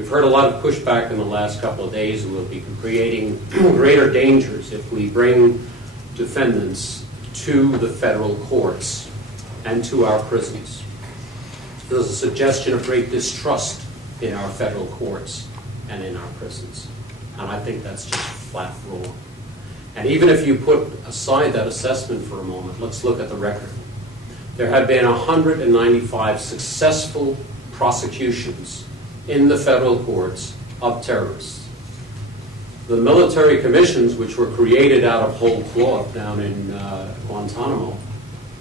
We've heard a lot of pushback in the last couple of days, and we'll be creating greater dangers if we bring defendants to the federal courts and to our prisons. There's a suggestion of great distrust in our federal courts and in our prisons. And I think that's just flat wrong. And even if you put aside that assessment for a moment, let's look at the record. There have been 195 successful prosecutions in the federal courts of terrorists. The military commissions, which were created out of whole cloth down in Guantanamo,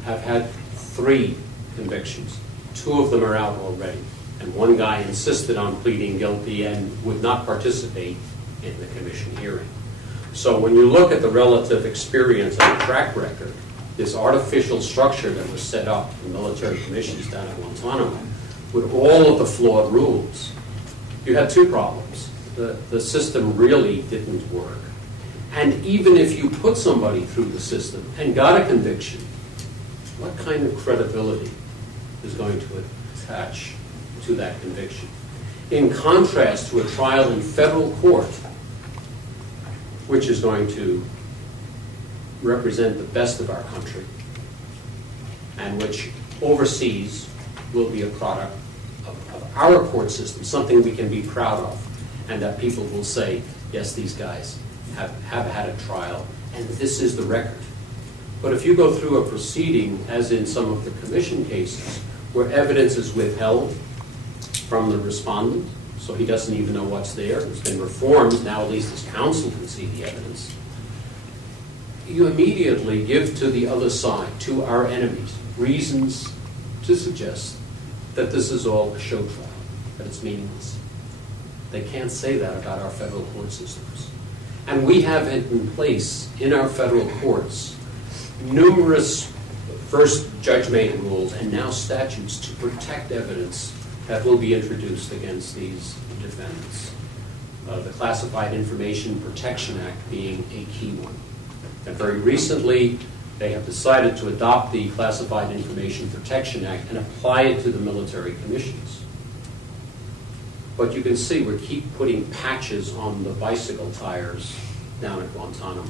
have had 3 convictions. 2 of them are out already. And one guy insisted on pleading guilty and would not participate in the commission hearing. So when you look at the relative experience and the track record, this artificial structure that was set up in military commissions down at Guantanamo, with all of the flawed rules, you had 2 problems. The system really didn't work. And even if you put somebody through the system and got a conviction, what kind of credibility is going to attach to that conviction? In contrast to a trial in federal court, which is going to represent the best of our country, and which overseas will be a product of our court system, something we can be proud of, and that people will say, yes, these guys have had a trial, and this is the record. But if you go through a proceeding, as in some of the commission cases, where evidence is withheld from the respondent, so he doesn't even know what's there, it's been reformed, now at least his counsel can see the evidence, you immediately give to the other side, to our enemies, reasons to suggest that this is all a show trial, that it's meaningless. They can't say that about our federal court systems. And we have in place in our federal courts numerous first judge-made rules and now statutes to protect evidence that will be introduced against these defendants. The Classified Information Protection Act being a key one. And very recently, they have decided to adopt the Classified Information Protection Act and apply it to the military commissions. But you can see we keep putting patches on the bicycle tires down at Guantanamo.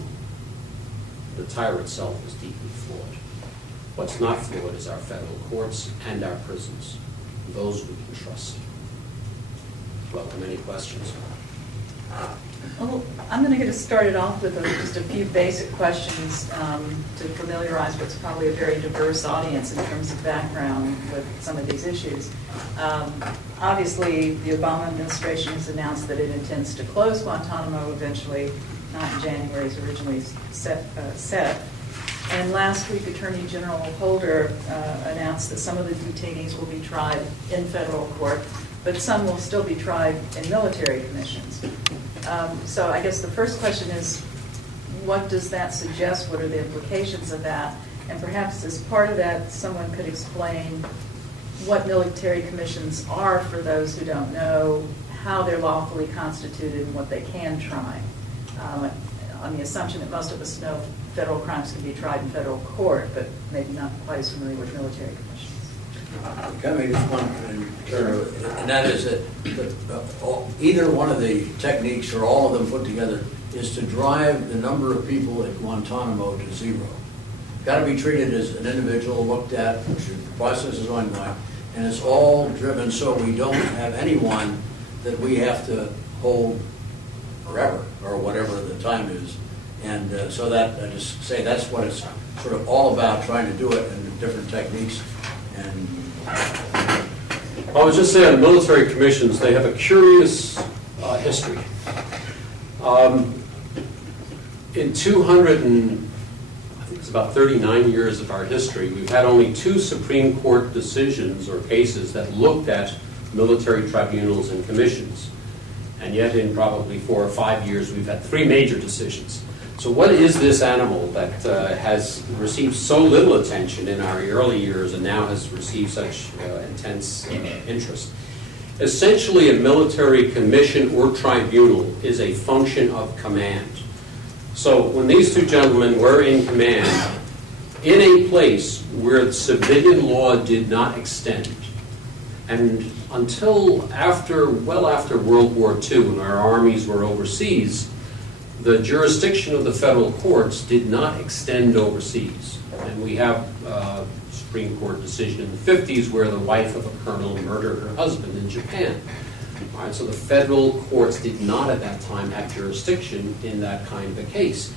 The tire itself is deeply flawed. What's not flawed is our federal courts and our prisons. Those we can trust. Welcome any questions. Well, I'm going to get us started off with just a few basic questions to familiarize what's probably a very diverse audience in terms of background with some of these issues. Obviously, the Obama administration has announced that it intends to close Guantanamo eventually, not in January as originally set. And last week, Attorney General Holder announced that some of the detainees will be tried in federal court, but some will still be tried in military commissions. So I guess the first question is, what does that suggest? What are the implications of that? And perhaps as part of that, someone could explain what military commissions are for those who don't know, how they're lawfully constituted, and what they can try. On the assumption that most of us know federal crimes can be tried in federal court, but maybe not quite as familiar with military commissions. Can I make just one turn, and that is that either one of the techniques or all of them put together is to drive the number of people at Guantanamo to 0. Got to be treated as an individual, looked at, the process is ongoing, and it's all driven so we don't have anyone that we have to hold forever or whatever the time is. And so that, I just say that's what it's sort of all about, trying to do it in different techniques. And I was just saying, military commissions, they have a curious history. In 200 and, I think it's about 39 years of our history, we've had only 2 Supreme Court decisions or cases that looked at military tribunals and commissions. And yet in probably 4 or 5 years, we've had 3 major decisions. So what is this animal that has received so little attention in our early years and now has received such intense interest? Essentially, a military commission or tribunal is a function of command. So when these 2 gentlemen were in command, in a place where civilian law did not extend, And until well after World War II, when our armies were overseas, the jurisdiction of the federal courts did not extend overseas. And we have a Supreme Court decision in the 50s where the wife of a colonel murdered her husband in Japan. All right, so the federal courts did not at that time have jurisdiction in that kind of a case.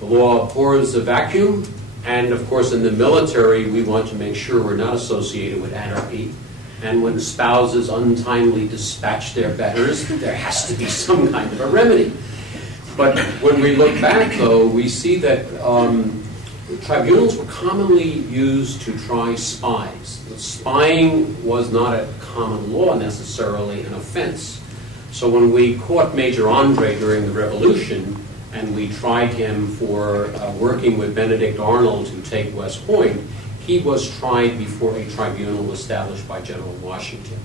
The law abhors a vacuum, and of course in the military we want to make sure we're not associated with anarchy. And when spouses untimely dispatch their betters, there has to be some kind of a remedy. But when we look back, though, we see that tribunals were commonly used to try spies. Spying was not a common law necessarily an offense. So when we caught Major Andre during the Revolution, and we tried him for working with Benedict Arnold to take West Point, he was tried before a tribunal established by General Washington.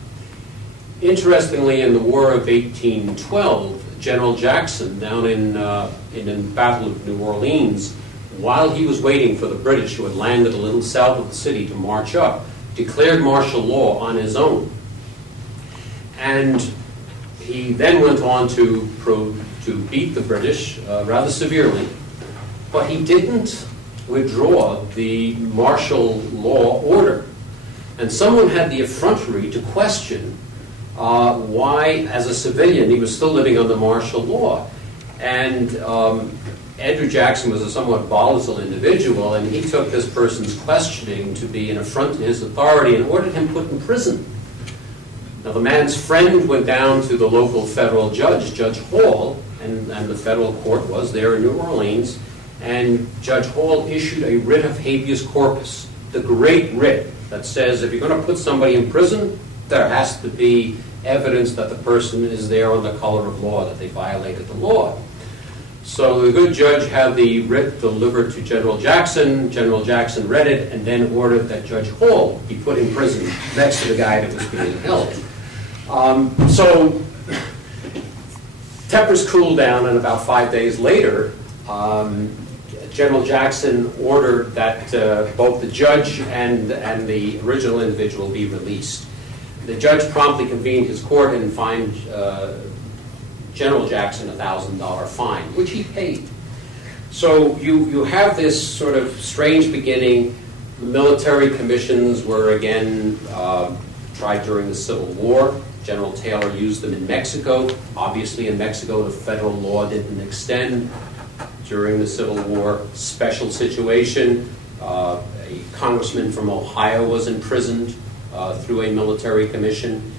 Interestingly, in the War of 1812, General Jackson, down in the Battle of New Orleans, while he was waiting for the British, who had landed a little south of the city, to march up, declared martial law on his own. And he then went on to beat the British rather severely. But he didn't withdraw the martial law order. And someone had the effrontery to question why, as a civilian, he was still living under martial law. And Andrew Jackson was a somewhat volatile individual, and he took this person's questioning to be an affront to his authority and ordered him put in prison. Now, the man's friend went down to the local federal judge, Judge Hall, and the federal court was there in New Orleans, and Judge Hall issued a writ of habeas corpus, the great writ that says if you're going to put somebody in prison, there has to be evidence that the person is there on the color of law, that they violated the law. So the good judge had the writ delivered to General Jackson. General Jackson read it and then ordered that Judge Hall be put in prison next to the guy that was being held. So tempers cooled down, and about 5 days later, General Jackson ordered that both the judge and the original individual be released. The judge promptly convened his court and fined General Jackson a $1,000 fine, which he paid. So you have this sort of strange beginning. The military commissions were again tried during the Civil War. General Taylor used them in Mexico. Obviously in Mexico the federal law didn't extend. During the Civil War, special situation. A congressman from Ohio was imprisoned through a military commission.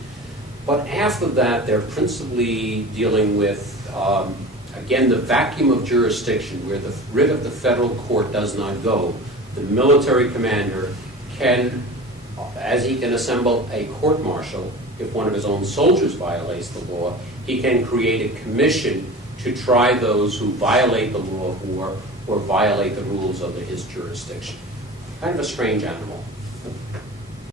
But after that, they're principally dealing with, again, the vacuum of jurisdiction, where the writ of the federal court does not go. The military commander can, as he can assemble a court-martial, if one of his own soldiers violates the law, he can create a commission to try those who violate the law of war or violate the rules of his jurisdiction. Kind of a strange animal.